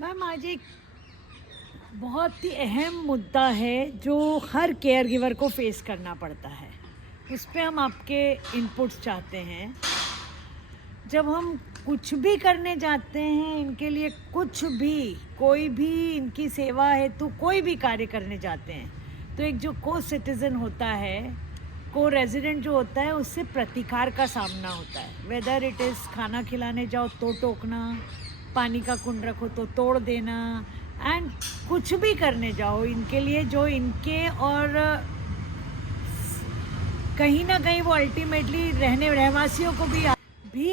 Ma'am आज एक बहुत ही अहम मुद्दा है जो हर केयर गिवर को फेस करना पड़ता है। उस पर हम आपके इनपुट्स चाहते हैं। जब हम कुछ भी करने जाते हैं इनके लिए, कुछ भी, कोई भी इनकी सेवा हेतु कोई भी कार्य करने जाते हैं, तो एक जो को सिटीज़न होता है, को रेजिडेंट जो होता है, उससे प्रतिकार का सामना होता है। वेदर इट इज़ खाना खिलाने जाओ तो टोकना, पानी का कुंड रखो तो तोड़ देना, एंड कुछ भी करने जाओ इनके लिए जो इनके और कहीं ना कहीं वो अल्टीमेटली रहवासियों को भी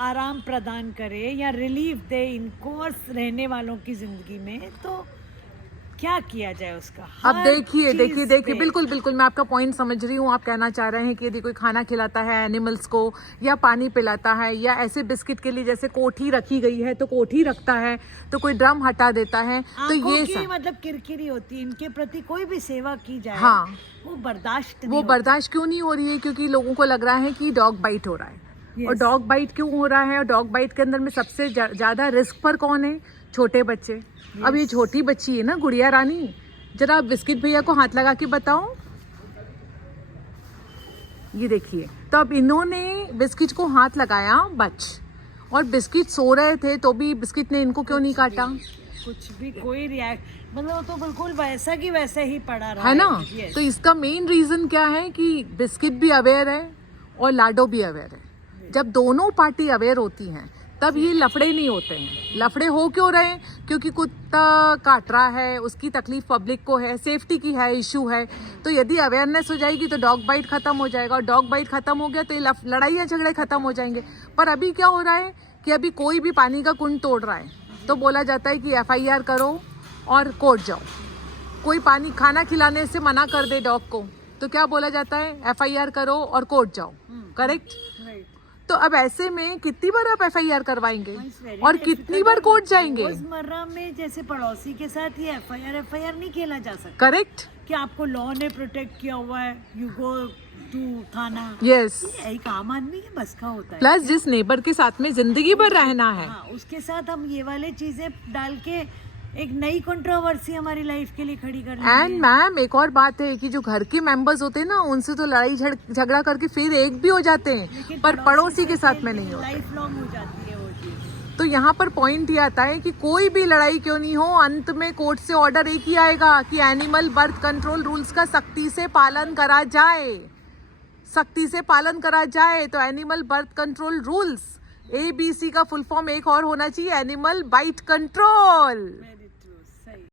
आराम प्रदान करे या रिलीफ दे इनको और रहने वालों की ज़िंदगी में, तो क्या किया जाए उसका। अब देखिए बिल्कुल मैं आपका पॉइंट समझ रही हूँ। आप कहना चाह रहे हैं कि यदि कोई खाना खिलाता है एनिमल्स को या पानी पिलाता है या ऐसे बिस्किट के लिए जैसे कोठी रखी गई है तो कोठी रखता है, तो कोई ड्रम हटा देता है, तो ये सब मतलब किरकिरी होती है। इनके प्रति कोई भी सेवा की जाए, हाँ, वो बर्दाश्त क्यों नहीं हो रही है? क्योंकि लोगों को लग रहा है कि डॉग बाइट हो रहा है। और डॉग बाइट क्यों हो रहा है? और डॉग बाइट के अंदर में सबसे ज्यादा रिस्क पर कौन है? छोटे बच्चे। अब ये छोटी बच्ची है ना, गुड़िया रानी, जरा आप बिस्किट भैया को हाथ लगा के बताओ। ये देखिए, तो अब इन्होंने बिस्किट को हाथ लगाया और बिस्किट सो रहे थे तो भी बिस्किट ने इनको क्यों नहीं काटा? कुछ भी, कोई रिएक्ट, मतलब तो बिल्कुल वैसा की वैसे ही पड़ा रहा है ना। तो इसका मेन रीजन क्या है कि बिस्किट भी अवेयर है और लाडो भी अवेयर है। जब दोनों पार्टी अवेयर होती हैं तब ये लफड़े नहीं होते हैं। लफड़े हो क्यों रहे हैं? क्योंकि कुत्ता काट रहा है, उसकी तकलीफ पब्लिक को है, सेफ्टी की है, इशू है। तो यदि अवेयरनेस हो जाएगी तो डॉग बाइट खत्म हो जाएगा, और डॉग बाइट खत्म हो गया तो ये लड़ाइयाँ झगड़े खत्म हो जाएंगे। पर अभी क्या हो रहा है कि अभी कोई भी पानी का कुंड तोड़ रहा है तो बोला जाता है कि FIR करो और कोर्ट जाओ। कोई पानी खाना खिलाने से मना कर दे डॉग को तो क्या बोला जाता है? FIR करो और कोर्ट जाओ। करेक्ट। तो अब ऐसे में कितनी बार आप FIR करवाएंगे और कितनी बार कोर्ट जाएंगे? रोजमर्रा में जैसे पड़ोसी के साथ ही FIR नहीं खेला जा सकता। करेक्ट। कि आपको लॉ ने प्रोटेक्ट किया हुआ है, यू गो टू थाना। यस। एक आम आदमी के बस का होता है। प्लस जिस नेबर के साथ में जिंदगी भर रहना है, उसके साथ हम ये वाले चीजें डाल के एक नई कंट्रोवर्सी हमारी लाइफ के लिए खड़ी कर लेंगे। एंड मैम एक और बात है कि जो घर के मेंबर्स होते हैं ना, उनसे तो लड़ाई झगड़ा करके फिर एक भी हो जाते हैं, पर पड़ोसी के साथ में नहीं होता। लाइफ लॉन्ग हो जाती है वो चीज। तो यहाँ पर पॉइंट ये आता है कि कोई भी लड़ाई क्यों नहीं हो, अंत में कोर्ट से ऑर्डर एक ही आएगा कि एनिमल बर्थ कंट्रोल रूल्स का सख्ती से पालन करा जाए। सख्ती से पालन करा जाए तो animal birth control rules, ABC का फुल फॉर्म एक और होना चाहिए, एनिमल बाइट कंट्रोल।